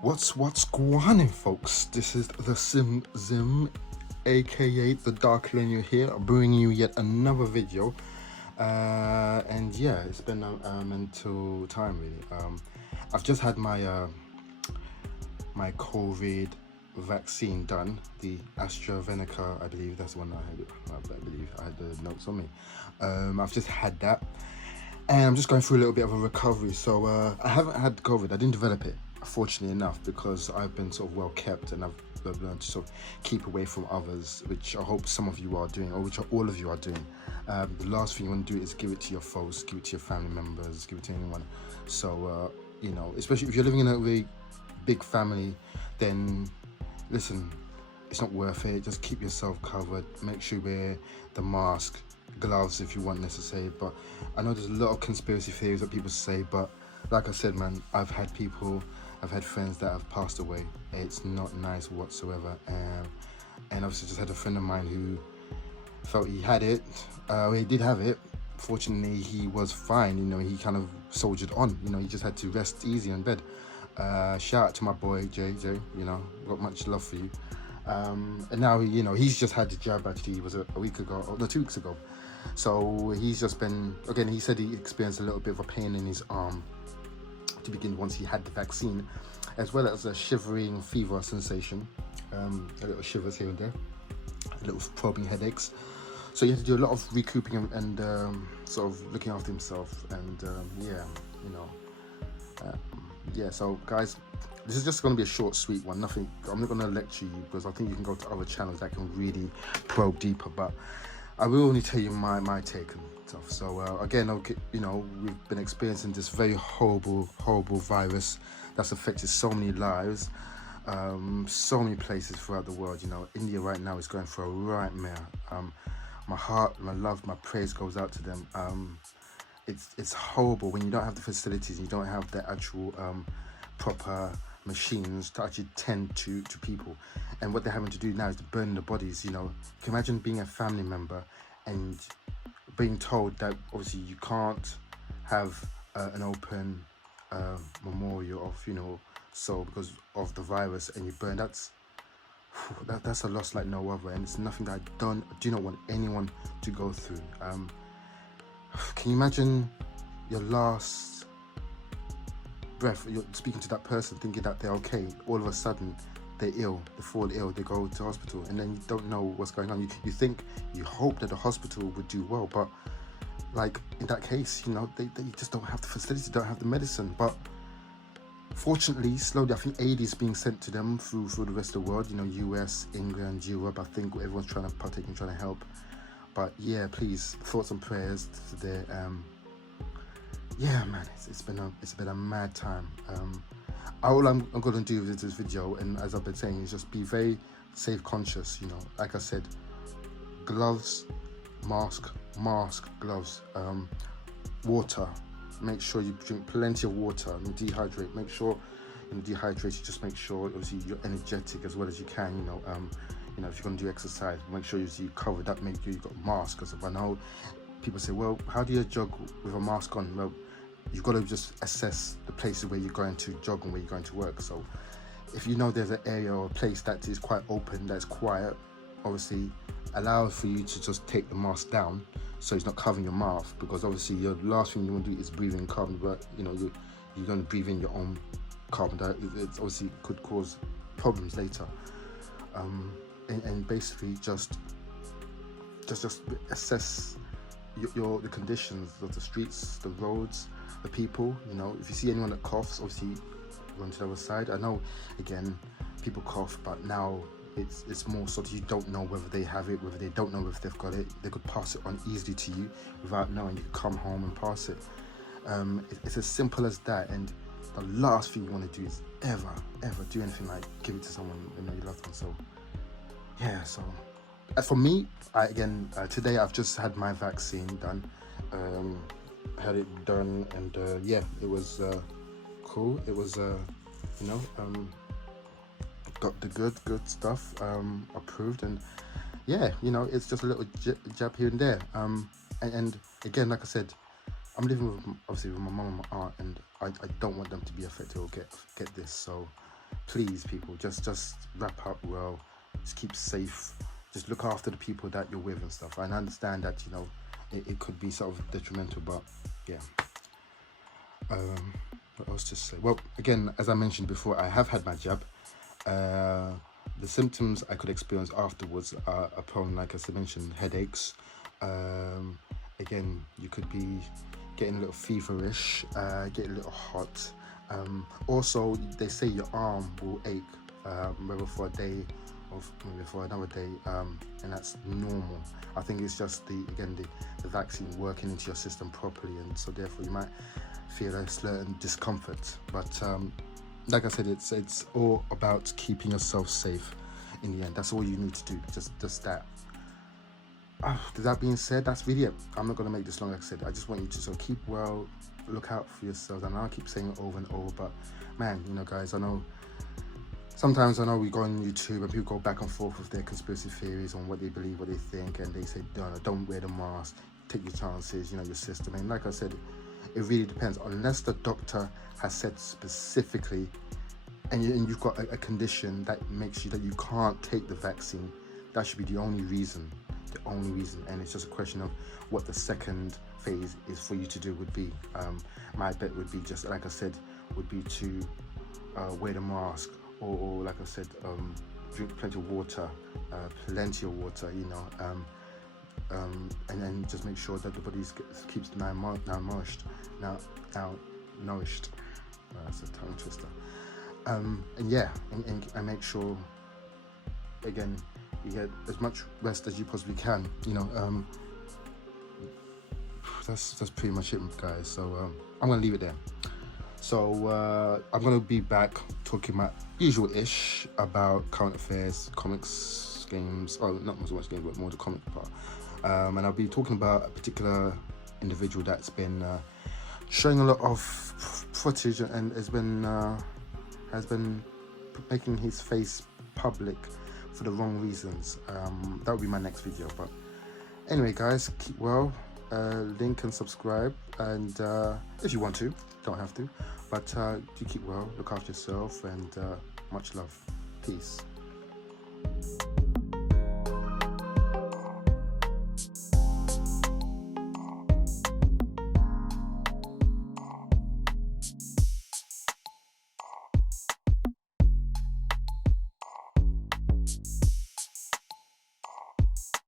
What's going on, folks? This is the Sim Zim, aka the Dark Linear here, bringing you yet another video. And yeah, it's been a mental time really. I've just had my COVID vaccine done, the AstraZeneca, I believe that's the one I had. I believe I had the notes on me. I've just had that, and I'm just going through a little bit of a recovery. So I haven't had COVID. I didn't develop it, fortunately enough, because I've been sort of well kept and I've learned to sort of keep away from others, which I hope some of you are doing, or which all of you are doing. The last thing you want to do is give it to your foes, give it to your family members, give it to anyone. So especially if you're living in a really big family, then listen, it's not worth it. Just keep yourself covered. Make sure you wear the mask, gloves if you want necessary. But I know there's a lot of conspiracy theories that people say, but like I said, man, I've had friends that have passed away. It's not nice whatsoever. And obviously just had a friend of mine who felt he had it. He did have it. Fortunately, he was fine. He kind of soldiered on. He just had to rest easy in bed. Shout out to my boy JJ. Got much love for you. And now he's just had the jab. Actually, it was a week ago, or no, 2 weeks ago. So he's just been, again, he said he experienced a little bit of a pain in his arm to begin once he had the vaccine, as well as a shivering fever sensation, a little shivers here and there, little throbbing headaches. So he had to do a lot of recouping and sort of looking after himself. And so guys, this is just going to be a short, sweet one. Nothing. I'm not going to lecture you because I think you can go to other channels that can really probe deeper. But I will only tell you my take and stuff. So again, we've been experiencing this very horrible virus that's affected so many lives, so many places throughout the world. India right now is going through a nightmare. My heart, my love, my praise goes out to them. It's horrible when you don't have the facilities, and you don't have the actual proper machines to actually tend to people, and what they're having to do now is to burn the bodies. Can you imagine being a family member and being told that obviously you can't have an open memorial or funeral so because of the virus, and you burn? That's a loss like no other, and it's nothing that I do not want anyone to go through. Can you imagine your last breath, you're speaking to that person thinking that they're okay, all of a sudden they're ill, they fall ill, they go to hospital, and then you don't know what's going on. You hope that the hospital would do well, but like in that case, they just don't have the facilities, don't have the medicine. But fortunately, slowly, I think aid is being sent to them through the rest of the world, US, England, Europe. I think everyone's trying to partake and trying to help. But yeah, please, thoughts and prayers to their yeah, man, it's been a mad time. All I'm going to do with this video, and as I've been saying, is just be very safe conscious. Like I said, gloves, mask, gloves, water. Make sure you drink plenty of water and dehydrate. Make sure dehydrate. Just make sure obviously you're energetic as well as you can. If you're going to do exercise, make sure you cover that. Make sure you've got a mask. Because I know people say, well, how do you jog with a mask on? Well, you've got to just assess the places where you're going to jog and where you're going to work. So if there's an area or a place that is quite open, that's quiet, obviously allow for you to just take the mask down so it's not covering your mouth, because obviously your last thing you want to do is breathe in carbon, but you're going to breathe in your own carbon dioxide. It obviously could cause problems later. And basically just assess the conditions of the streets, the roads, the people. If you see anyone that coughs, obviously run to the other side. I know, again, people cough, but now it's more sort of, you don't know whether they have it, whether they don't know if they've got it. They could pass it on easily to you without knowing. You could come home and pass it. It's as simple as that. And the last thing you want to do is ever do anything like give it to someone you love them. So yeah, so for me, today I've just had my vaccine done. Had it done, and it was cool. It was got the good stuff approved, and yeah, it's just a little jab here and there. And again, like I said, I'm living obviously with my mum and my aunt, and I don't want them to be affected or get this. So please, people, just wrap up well, just keep safe, just look after the people that you're with and stuff. And I understand that, you know, it could be sort of detrimental, but yeah. What else to say? Well, again, as I mentioned before, I have had my jab. The symptoms I could experience afterwards are prone, like as I mentioned, headaches. Again, you could be getting a little feverish, getting a little hot. Also, they say your arm will ache, whether for a day or maybe for another day, and that's normal. I think it's just the vaccine working into your system properly, and so therefore you might feel a certain discomfort. But like I said, it's all about keeping yourself safe. In the end, that's all you need to do. Just that. That being said, that's really it. I'm not going to make this long. Like I said, I just want you to sort of keep well, look out for yourselves. And I'll keep saying it over and over, but man, you know, guys, I know sometimes we go on YouTube and people go back and forth with their conspiracy theories on what they believe, what they think, and they say don't wear the mask, take your chances, you know, your system. And like I said, it really depends. Unless the doctor has said specifically, and you've got a condition that makes you that you can't take the vaccine, that should be the only reason. And it's just a question of what the second phase is for you to do would be. My bet would be, just like I said, would be to wear the mask, or like I said, drink plenty of water, you know, and then just make sure that the body keeps nourished. That's a tongue twister. And yeah, and make sure, again, you get as much rest as you possibly can, you know. That's pretty much it, guys. So I'm gonna leave it there. So I'm gonna be back talking about usual-ish about current affairs, comics, games. Oh, not so much games, but more the comic part. And I'll be talking about a particular individual that's been showing a lot of footage and has been making his face public for the wrong reasons. That will be my next video. But anyway, guys, keep well. Link and subscribe, and if you want to, don't have to, but do keep well, look after yourself, and much love. Peace.